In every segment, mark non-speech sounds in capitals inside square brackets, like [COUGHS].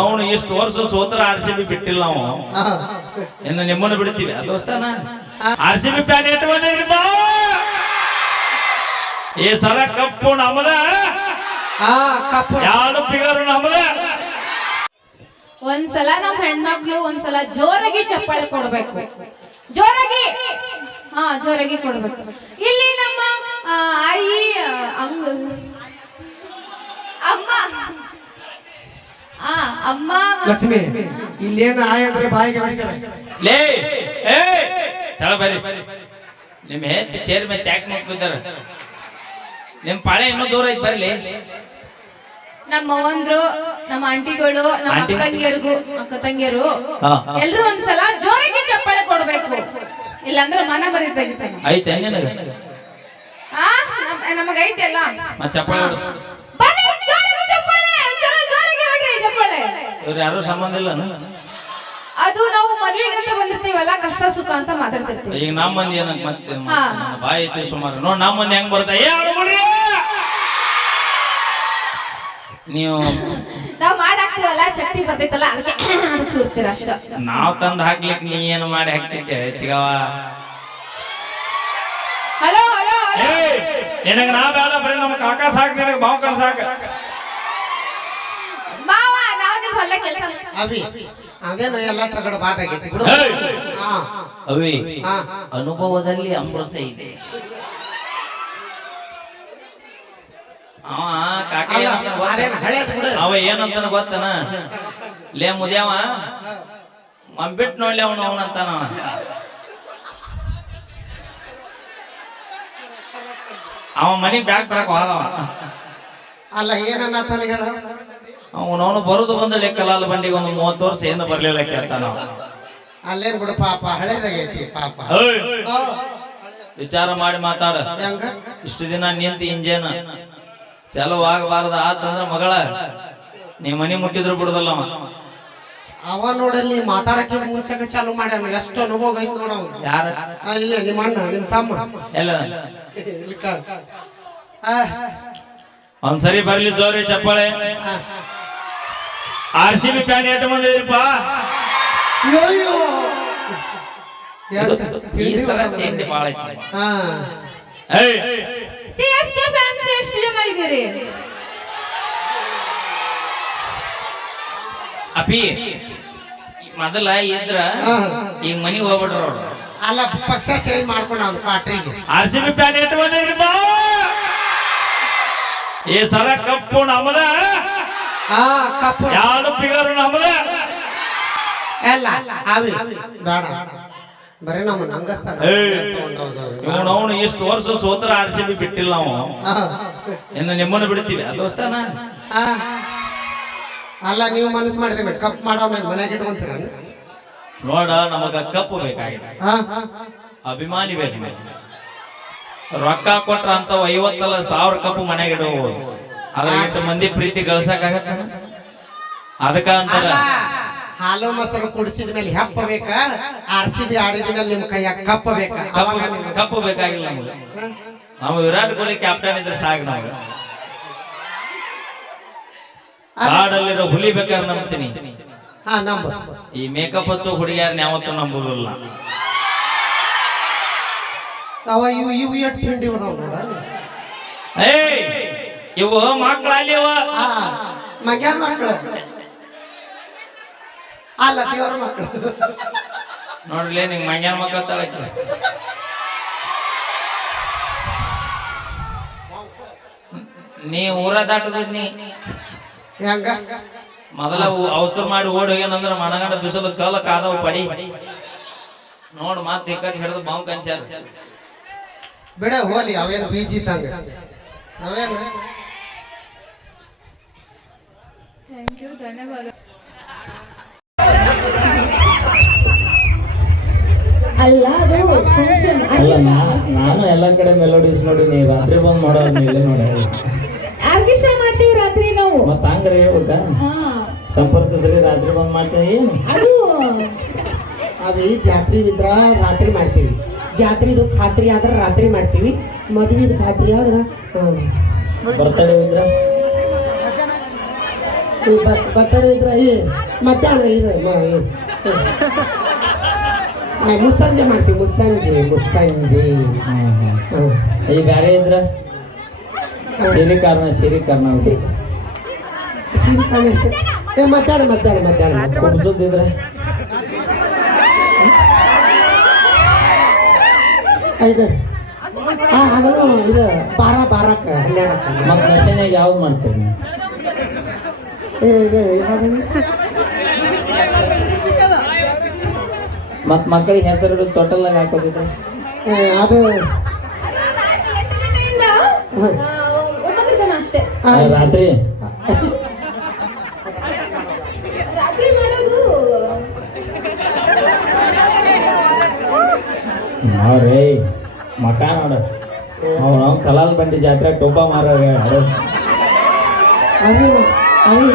ಅವನು ಇಷ್ಟು ವರ್ಷ ಸೋತ್ರ ಆರ್ ಸಿ ಬಿ ಬಿಟ್ಟಿಲ್ಲ ನಾವು ಹಾ. ಇನ್ನು ನಿಮ್ಮನ್ನು ಬಿಡ್ತೀವಿ. ದೋಸ್ತಾನ ಆರ್ ಸಿ ಬಿ ಪ್ಯಾನ್ ಬಂದಿದ್ರಿಪ್ಪ ಈ ಸಲ ಕಪ್ಪು ನಮ್ಮದ ಯಾರು ಫಿಗರ್ ನಮ್ಮದ ಒಂದ್ಸಲ ನಮ್ ಹೆಣ್ಮಕ್ಳು ಒಂದ್ಸಲ ಜೋರಾಗಿ ಚಪ್ಪಾಳೆ ಕೊಡ್ಬೇಕು. ಜೋರಾಗಿ. ಹಾ ಜೋರಾಗಿ ಕೊಡ್ಬೇಕು. ಇಲ್ಲಿ ನಮ್ಮ ಆ, ಆಯಿ ಅಂಗ ಅಮ್ಮ. ಲಕ್ಷ್ಮಿ ಇಲ್ಲೇನ ಆಯ್ ಅಂದ್ರೆ ಬಾಯಿಗೆ. ಲೇ ಏ ತಳ ಬರ್ರಿ. ನಿಮ್ ಹೆಂಡತಿ ಚೇರ್ ಮೇಲೆ ಟ್ಯಾಕ್ ಮಾಡ್ತಿದ್ದಾರೆ ನಿಮ್ಮ ಪಾಳೆ ಇನ್ನೂ ದೂರ ಐತಿ ಬರ್ಲಿ. ನಮ್ಮ ಅವಂದ್ರು ನಮ್ಮ ಆಂಟಿಗಳು ನಮ್ಮ ಆಂಟಿ? ಅಕ್ಕಂಗಿಯರ್ಗು ಅಕ್ಕ ತಂಗಿಯರು ಹಾ. ಎಲ್ರು ಒಂದ್ಸಲ ಜೋರಾಗಿ ಚಪ್ಪಾಳೆ ಕೊಡ್ಬೇಕು. ಇಲ್ಲಾಂದ್ರೆ ಮನ ಬರೀ ತೆಗಿತಾನೆ ಐತೆ ನಮಗೈತೆ ಅಲ್ಲ? ಚಪ್ಪಾಳೆ ಹೊಡ್ಸ್. ಬರ್ರಿ, ಜೋರಾಗಿ ಚಪ್ಪಾಳೆ ಒಂದ್ಸಲ ಜೋರಾಗಿ ಹೊಡ್ರಿ ಚಪ್ಪಾಳೆ ಇವ್ರು ಯಾರು ಸಂಬಂಧ ಇಲ್ಲ ಅದು ನಾವು ಮದ್ವೆಗೆ ಅಂತ ಬಂದಿರ್ತೀವಲ್ಲ ಕಷ್ಟ ಸುಖ ಅಂತ ಮಾತಾಡ್ತಿರ್ತೀವಿ. ಈಗ ನಮ್ಮ ಮಂದಿ ಏನಕ್ಕೆ ಮತ್ತೆ ಹಾ. ಬಾಯಿ ಐತಿ ಸುಮಾರು. ನೋಡಿ ನಮ್ಮ ಮಂದಿ ಹೆಂಗ್ ಬರ್ತಾ ಏ ಬಿಡ್ರಿ ನೀವು ನಾವ್ ಮಾಡಾಕ್ತಿವಲ್ಲ ಶಕ್ತಿ ಬರ್ತೈತಲ್ಲ ಅದಕ್ಕೆ [COUGHS] ಸುರ್ತೀರ ಅಷ್ಟ. ನಾವ್ ತಂದ್ ಹಾಕ್ಲಿಕ್ಕೆ ನೀ ಏನು ಮಾಡಿ ಹಾಕ್ತಿದ್ದೆ ಚಿಗವ ಹಲೋ ಹಲೋ ಹಲೋ ನಿನಗ ನಾ ಬೇಡ ಬರೀ ನಮ್ಮ ಕಾಕ ಸಾಕ್ ನಿನಗ ಬಾವ್ ಕಣ್ ಸಾಕ್. ಹೊಲ ಕೆಲಸ ಅವಿ ಅದೇನು ಎಲ್ಲ ತಗಡ ಬಾದಾಗೈತಿ ಬಿಡು. ಏಯ್! ಹಾ. ಅವಿ ಹಾ. ಅನುಭವದಲ್ಲಿ ಅಮೃತ ಇದೆ. ಅವ ಕಾಕ ಅಲ್ಲ, ಏನಂತಾನ ಗೊತ್ತಾ? ಅದೇನು ಹಳೇದು ಅವ ಏನಂತಾನ ಗೊತ್ತನ? ಲೇ ಮುದ್ಯಾವ ಬಿಟ್ಟು ಬಿಟ್ ನೋಡ್ಲಿ ಅವನು ಅವನಂತಾನ ಅವ. ಅವ ಮನಿಗ್ ಬ್ಯಾಗ್ ತರಕ್ ಹೋದವ. ಅಲ್ಲ ಏನನ್ನ ಹೇಳ? ಅವನವನು ಬರುದು ಬಂದ ಲೆಕ್ಕಲಾಲ ಬಂಡಿಗೆ ಒಂದು ಮೂವತ್ತು ವರ್ಷ ಏನು ಬರ್ಲಿಲ್ಲ ಕೇಳ್ತಾನ. ಅಲ್ಲೇನ್ ಬಿಡು ಪಾಪ ಹಳೇದಾಗೈತಿ ಪಾಪ! ವಿಚಾರ ಮಾಡಿ ಮಾತಾಡ. ಹೆಂಗ? ಇಷ್ಟು ದಿನ ನಿಂತ ಇಂಜೇನ ಚಲೋ ಆಗಬಾರ್ದ ಆತಂದ್ರ ಮಗಳ ನೀ ಮನಿ ಮುಟ್ಟಿದ್ರು ಬಿಡುದಲ್ಲ ಅವ. ನೋಡಲ್ಲಿ ಮಾತಾಡಕ್ಕೆ ಮುಂಚೆಗೆ ಚಾಲು ಮಾಡ್ಯಾನ. ಎಷ್ಟು ಅನುಭವ ಐತಿ ನೋಡ ಯಾರ? ಅಲ್ಲಿ ನಿಮ್ಮ ಅಣ್ಣ ನಿಮ್ಮ ತಮ್ಮ. ಎಲ್ಲ. ಒಂದ್ಸರಿ ಬರ್ಲಿ ಜೋರಿ ಚಪ್ಪಾಳೆ. ಆರ್ ಸಿ ಬಿ ಫ್ಯಾನ್ ಎಷ್ಟು ಮಂದಿ ಇದ್ರಪ್ಪ ಈ ಸಲ ತಿಂಡಿ ಬಾಳ ಹಾ! ಸಿ ಎಸ್ ಕೆ ಅಪಿ ಮೊದಲ ಇದ್ರ. ಈಗ ಮನಿಗ್ ಹೋಗ್ಬಿಟ್ರ ಅವ್ರು. ಅಲ್ಲ ಪಕ್ಷ ಚೇಂಜ್ ಮಾಡ್ಕೊಂಡು ಅವ್ನು ಆರ್ ಸಿ ಬಿ ಫ್ಯಾನ್ ಇದ್ರಪ್ಪ ಈ ಸಲ ಕಪ್ಪು ನಮ್ಮದ ಎರಡು ಫಿಗರ್ ನಮ್ಮದ ಅಲ್ಲ ಅವಿ ಬೇಡ. ಬರೀ ನಮ್ಮ ನಂಗಸ್ತಾನ. ಅವನು ಇಷ್ಟು ವರ್ಷ ಸೋತರ ಆರ್ ಸಿ ಬಿ ಬಿಟ್ಟಿಲ್ಲ ನಾವು. ಇನ್ನು ನಿಮ್ಮನ್ನು ಬಿಡ್ತೀವಿ. ದೋಸ್ತಾನ. ಅಲ್ಲ ನೀವು ಮನಸ್ಸು ಮಾಡಿದ್ರೆ ಕಪ್ ಮಾಡೋ ಮನೆಗೆ ಇಟ್ಕೊಂತೀರ? ನೋಡ ನಮಗ ಕಪ್ಪು ಬೇಕಾಗಿದೆ. ಹಾ. ಅಭಿಮಾನಿ ಬೇಕು. ರೊಕ್ಕ ಕೊಟ್ರ ಅಂತ ಐವತ್ತಲ್ಲ ಸಾವಿರ ಕಪ್ಪು ಮನೆಗೆ ಇಡುವ ಅದ್ರ ಎಷ್ಟು ಮಂದಿ ಪ್ರೀತಿ ಗಳಿಸಕ ಅದಕ್ಕ ಅಂತಾರ. ಹಾಲು ಮೊಸರು ಕುಡಿಸಿದ ಮೇಲೆ ಹೆಪ್ಪ ಬೇಕ ಆರ್ ಸಿ ಬಿ ಆಡಿದ ಮೇಲೆ ನಿಮ್ ಕೈಯಾಗ ಕಪ್ಪ ಬೇಕ? ಅವಾಗ ಕಪ್ಪು ನಿಮ್ಗೆ- ಕಪ್ಪು ಬೇಕಾಗಿಲ್ಲ ನಮ್ಗೆ. ನಾವು ವಿರಾಟ್ ಕೊಹ್ಲಿ ಕ್ಯಾಪ್ಟನ್ ಇದ್ರೆ ಸಾಕು ನಮ್ಗೆ. ಕಾಡಲ್ಲಿರೋ ಹುಲಿ ಬೇಕಾದ್ರೆ ನಂಬ್ತೀನಿ. ಹಾ ನಂಬ. ಈ ಮೇಕಪ್ ಹಚ್ಚೋ ಹುಡುಗಿಯಾರನ್ನ ಯಾವತ್ತೂ ನಂಬುದಿಲ್ಲ. ಅವ ಇವು ಇವು ಎಷ್ಟು ತಿಂಡಿ ಅದಾವ ನೋಡ ಏಯ್! ಇವು ಮಕ್ಕಳಲ್ಲಿ ಇವ ಆ ಮಗ್ಯಾನ ಮಕ್ಕಳು ಅಲ್ಲ ದೇವ್ರ ಮಕ್ಕಳು ನೋಡ್ಲಿ ನಿಂಗೆ ಮಂಗ್ಯಾನ ಮಕ್ಕಳು ತಲೆ ನೀ ಊರ ದಾಟದಿ ನೀ. ಹೆಂಗ? ಮೊದಲ ಅವಸರ ಮಾಡಿ ಓಡಿ ಏನಂದ್ರೆ ಮನಗಂಡ ಬಿಸಿಲು ಕಲ್ಲ ಕಾದವು ಪಡಿ. ನೋಡ್ ಮಾತ್ ಕಡೆ ಹಿಡಿದು ಬಾವು ಕನ್ಸ್ಯಾರ ಬಿಡ ಹೋಲಿ ಅವೇನು ಬೀಜಿ ತಂಗ ಅವೇನು? ಥ್ಯಾಂಕ್ ಯು ಧನ್ಯವಾದ. ಅಲ್ಲ ಅದು ಫಂಕ್ಷನ್ ಅಲ್ಲ ನಾನು ಎಲ್ಲ ಕಡೆ ಮೆಲೋಡಿಸ್ ನೋಡಿನಿ ರಾತ್ರಿ ಬಂದು ಮಾಡೋದು ಇಲ್ಲೇ ನೋಡಿ. ಆರ್ಕೆಸ್ಟ್ರಾ ಮಾಡ್ತೀವಿ ರಾತ್ರಿ ನಾವು. ಮತ್ತ ಹಂಗಾರೆ ಹೇಳ್ಬೇಕಾ? ಹಾ. ಸಂಪರ್ಕ ಸರಿ ರಾತ್ರಿ ಬಂದ್ ಮಾಡ್ತೀವಿ. ಏನು ಅದು ಈ ಜಾತ್ರೆ ಇದ್ರ ರಾತ್ರಿ ಮಾಡ್ತೀವಿ. ಜಾತ್ರೆದು ಖಾತ್ರಿ ಆದ್ರೆ ರಾತ್ರಿ ಮಾಡ್ತೀವಿ. ಮದುವೆದು ಖಾತ್ರಿ ಆದ್ರೆ ಬರ್ತಾರೆ ಬರ್ತಡೇ ಇದ್ರ? ಬರ್ತಡೇ ಇದ್ರೆ ಈ ಮಧ್ಯಾಹ್ನ ಇದು ಮುಸ್ಸಂಜೆ ಮಾಡ್ತೀವಿ ಮುಸ್ಸಂಜೆ ಮುಸ್ಸಂಜೆ. ಈ ಬ್ಯಾರೆ ಇದ್ರ? ಸಿರಿ ಕಾರಣ ಸಿರಿ ಕಾರಣ ಸಿ- ಮಾತಾಡ ಮಾತಾಡ ಎಷ್ಟು? ಏ ಮಧ್ಯಾಹ್ನ ಮಧ್ಯಾಹ್ನ ಮಧ್ಯಾಹ್ನ. ಮಧ್ಯಾಹ್ನ. ಕುಡ್ಸೋದಿದ್ರ? ಇದು ಹಾ ಅದನ್ನು ಇದು ಬಾರ ಬಾರಕ್ಕ ಹನ್ನೆರಡಕ್ಕ. ಮತ್ ನಶೆನ್ಯಾಗ ಯಾವ್ದು ಮಾಡ್ತೀರಿ ನೀವು? ಮತ್ ಮಕ್ಕಳಿಗೆ ಹೆಸರು ಹಿಡಿದು ಹಾಕೋದಿದ್ರೆ? ಅದು ರಾತ್ರಿ? ನೋಡ್ರಿ ಮಕ ನೋಡ. ಅವ್ ನಾವು ಕಲಾಲ್ ಬಂಡಿ ಜಾತ್ರೆ ಟೊಬ್ಬ ಮಾರೋಗ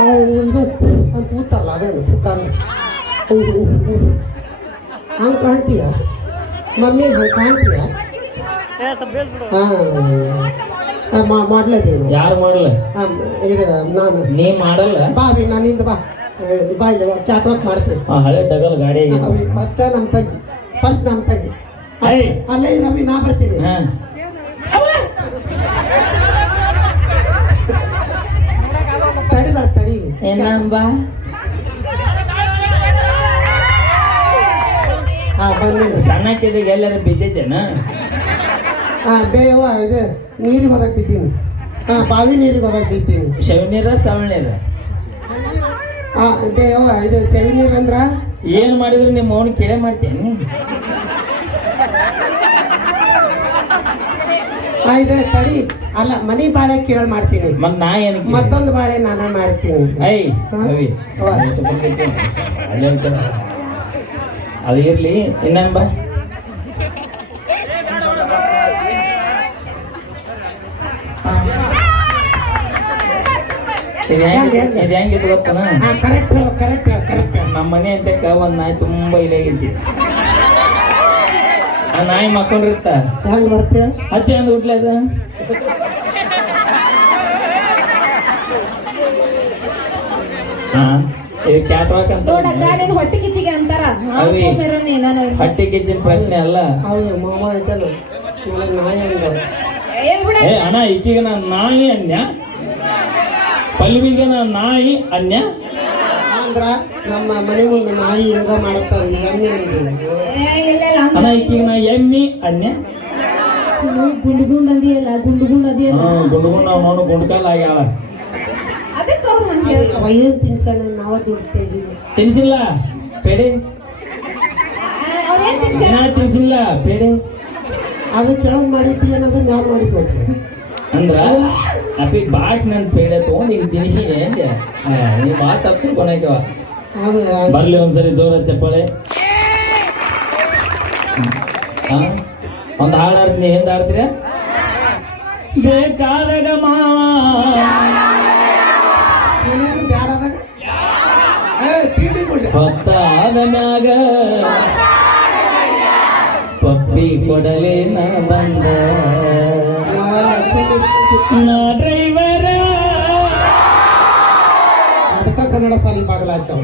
ಅದು ಅದು ಅದು ಇದು ಅಂತ ಕೂತಲ್ಲ ಅದೇನು ಕೂತಲ್ಲ ಹಂಗೆ ಕಾಣ್ತೀಯ ಮಮ್ಮಿ ಹಂಗೆ ಕಾಣ್ತೀಯ ಹಾಂ ಮಾಡ್ಲೇದೇನು ಯಾರು ಮಾಡಲ್ಲ ಇದು ನಾನು ನೀ ಮಾಡಲ್ಲ ಬಾ ನಾನಿಂದ ಬಾ ಬಾ ಕ್ಯಾಟ್ ವಾಕ್ ಮಾಡ್ತೀನಿ ಹಳೆ ಡಗಲ್ ಗಾಡಿ ಫಸ್ಟ್ ನಮ್ಮ ಫಸ್ಟ್ ನಮ್ಮ ತಂಗಿ. ಅಲ್ಲೇ ರವಿ ನಾ ಬರ್ತೀನಿ ಏನಂಬ ಹಾ ಬನ್ನಿ ಸಣ್ಣಕ್ಕಿದಾಗ ಎಲ್ಲಾರು ಬಿದ್ದಿದ್ದೇನ ಹಾ ಬೇವ ಇದು ನೀರಿಗೆ ಹೋದಾಗ ಬಿದ್ದೀನಿ ಹಾ ಬಾವಿ ನೀರಿಗೆ ಹೋದಾಗ ಬಿದ್ದೀನಿ ಶವಿ ನೀರ ಸವಳ ನೀರ ಹಾ ಬೇವ ಇದು ಸೆವಿ ನೀರು ಅಂದ್ರ ಏನ್ ಮಾಡಿದ್ರು ನಿಮ್ಮ ಅವನು ಕೇಳೇ ಮಾಡ್ತೇನೆ ಇದೆ ತಡಿ ಅಲ್ಲ ಮನಿ ಬಾಳೆ ಕೇಳಿ ಮಾಡ್ತೀನಿ. ಮತ್ ನಾ ಏನ್ ಮತ್ತೊಂದು ಬಾಳೆ ನಾನ ಮಾಡ್ತೀನಿ. ಐ? ರವಿ. ಅದು ಇರ್ಲಿ ಇನ್ನೇನ್ ಬಾ. ಇದು ಹೆಂಗಿತ್ತು ಗೊತ್ತನ? ಕರೆಕ್ಟ್ ಕರೆಕ್ಟ್ ಕರೆಕ್ಟ್ ನಮ್ಮ ಮನೆ ಅಂತ ಒಂದ್ ನಾಯಿ ತುಂಬಾ ಇಲ್ಲೇ ಐತಿ ಆ ನಾಯಿ ಮಕ್ಕೊಂಡಿರ್ತ. ಹೆಂಗ್ ಬರ್ತೀಯ? ಹಚ್ಚಿ ಅಂದ್ ಹುಟ್ಲೆ ಅದ. ಹಾ ಇದು ಕ್ಯಾಟ್ ವಾಕ್ ಅಂತ ನೋಡಕ್ಕ ನೀನ್ ಹೊಟ್ಟೆ ಕಿಚ್ಚಿಗೆ ಅಂತಾರ. ಅವಿ. ಹಟ್ಟಿ ಕಿಚ್ಚಿನ ಪ್ರಶ್ನೆ ಅಲ್ಲ. ಹೌದು ಮಾಮ ಐತಲ್ಲ. ನನಗೆ ನಾಯಿ ಹಂಗ. ಏನ್ ಬಿಡ. ಏ ಅಣ್ಣ ಈಕೀಗ ನಾನು ನಾಯಿ ಅನ್ಯ? ಪಲ್ವಿಗೆ ನಾನು ನಾಯಿ ಅನ್ಯ? ಅಂದ್ರ ನಮ್ಮ ಮನೆ ಮುಂದೆ ನಾಯಿ ಹಿಂಗ ಮಾಡುತ್ತಾರೆ ಎಮ್ಮೆ ಅಣ್ಣ ಈಕೀಗ ನಾ ಎಮ್ಮಿ ಅನ್ಯ ಗುಂಡು ಗುಂಡ್ ಅದಿಯಲ್ಲ ಗುಂಡು ಗುಂಡ್ ಅದಿಯಲ್ಲ. ಗುಂಡು ಗುಂಡು ನಾವು ನೋಡು ಗುಂಡ್ಕಲ್ ಆಗ್ಯಾಳ. ಅದಕ್ಕೆ ತಿನ್ಸಲ್ಲ ನಾವ ದುಡ್ಡು ತಿನ್ಸಿಲ್ಲ ಪೇಡೆ? ತಿನ್ಸಿಲ್ಲ? ಪೇಡೆ? ಅದು ಕೆಳಗ್ ಮಾಡಿದ್ದಿ ಅನ್ನೋದು ನಾವು ಮಾಡಿದ್ವಿ ಅಂದ್ರ? ಅಪ್ಪಿ ಬಾಚ್ ನನ್ ಪೇಡೆ ತಗೊಂಡ್ ಹಿಂಗ್ ತಿನ್ಸಿನಿ ಅಂದೆ. ಆ, ನೀ ಬಾ ತಪ್ಪು ಕೊನಾಕ್ಯವ ಬರ್ಲಿ ಒಂದ್ಸರಿ ಜೋರ ಚಪ್ಪಾಳೆ. ಒಂದು ಹಾಡು ಆಡ್ತೀನಿ ಎಂದ ಆಡ್ತೀರ ಬೇಕಾದಾಗ ಮಾವ ಹೊತ್ತಾದ ಮ್ಯಾಗ ಪಪ್ಪಿ ಕೊಡಲೇನ ಬಂದ. ಡ್ರೈವರ. ಅದಕ್ಕ ಕನ್ನಡ ಸಾಲಿ ಬಾಗಲಾಗ್ತಾವ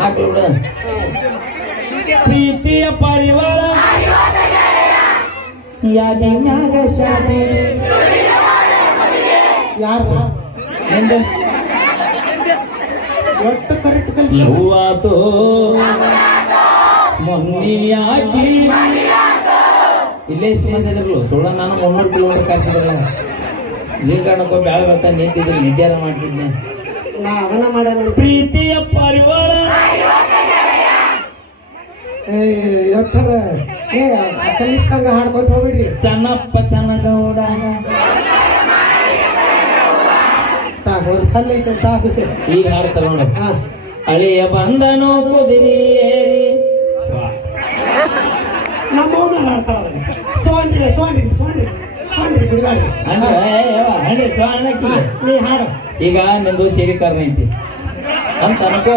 ಹಾಕ್ಲು ಬಿಡು ಪ್ರೀತಿಯ ಪರಿವಾರ. ಯಾದಿ ಮ್ಯಾಗ ಶಾದಿ. ಯಾರ? ಒಟ್ಟು ಕರೆಕ್ಟ್ ಕಲ್ಸಿ. ಯವ್ವಾತೋ ಮೊನ್ನಿಯಾಗಿ. ಇಲ್ಲೇ ಇಷ್ಟು ಮಂದಿ ಇದ್ರಲ್ಲ. ಸುಳ್ಳ ನಾನು ಮುನ್ನೂರು ಕಿಲೋಮೀಟರ್ ಕಾಸಿದ್ರಲ್ಲ ಜೀರ್ಗಾಣಕ್ಕೋ ಬ್ಯಾಳ ಬರ್ತಾ ನಿಂತಿದ್ರು ನಿದ್ಯಾರ ಮಾಡ್ತಿದ್ನೆ. ನಾ ಅದನ್ನ ಮಾಡಲ್ಲ ಪ್ರೀತಿಯ ಪರಿವಾರ. ಎಷ್ಟರ ಏ ಹಾಡ್ಕೊಂತ ಹೋಗ್ಬಿಡ್ರಿ ಚನ್ನಪ್ಪ ಚನ್ನಗೌಡ. ಸಾಕು ಕಲ್ಲು ಐತೆ ತಾ ಈಗ ಹಾಡ್ತಾರ ನೋಡು ಹಾ. ಅಳಿಯ ಬಂದನು ಕುದಿರಿ ಏರಿ. ನಮ್ಮ ಓನರ್ ಆಡ್ತಾರೆ ಸೋನ್ರಿ ನೀ ಹಾಡು. ಈಗ ನಿಂದು ಸೇರಿಕಾರಣ ಐತಿ. ಅಂತ ಅನ್ಕೋ.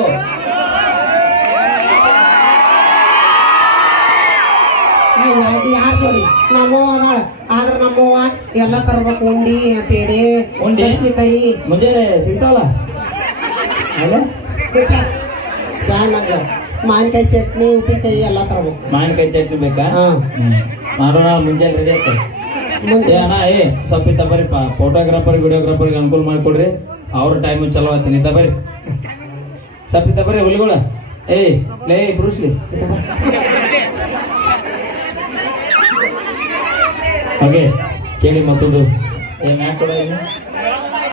ಯಾರು ಜೋಡಿ? ನಮ್ಮ ಅದಾಳ. ಆದ್ರ ನಮ್ಮವ್ವ ಎಲ್ಲ ತರ್ಬೇಕು ಉಂಡಿ ಪೇಡೆ ಉಂಡಿ? ಕರ್ಜಿಕಾಯಿ ಮುಂಜಾನೆ ಸಿಗ್ತಾವಲ್ಲ ಹಲೋ ಬ್ಯಾಂಡ್ ಮಾವಿನಕಾಯಿ ಚಟ್ನಿ ಉಪ್ಪಿನಕಾಯಿ ಎಲ್ಲ ತರಬೇಕು. ಮಾವಿನಕಾಯಿ ಚಟ್ನಿ ಬೇಕಾ? ಹಾ. ಮಾಡೋಣ ಮುಂಜಾನೆ ರೆಡಿ ಆಗ್ತದೆ ಏ ಅಣ್ಣ ಏ ಸ್ವಲ್ಪ ಇತ್ತ ಬರ್ರಿ ಫೋಟೋಗ್ರಾಫರ್ ವಿಡಿಯೋಗ್ರಾಫರ್ಗೆ ಅನುಕೂಲ ಮಾಡಿಕೊಡ್ರಿ. ಅವ್ರ ಟೈಮ್ ಚಲೋ ಆಯ್ತು ಇತ್ತ ಬರ್ರಿ. ಸ್ವಲ್ಪ ಇತ್ತ ಬರ್ರಿ ಹುಲಿಗಳ. ಏಯ್ ಲೇ ಬ್ರೂಸ್ಲಿ. ಹಾಗೆ ಕೇಳಿ ಮತ್ತೊಂದು. ಏ ಮ್ಯಾಕ್ ಕೊಡ ಇಲ್ಲಿ.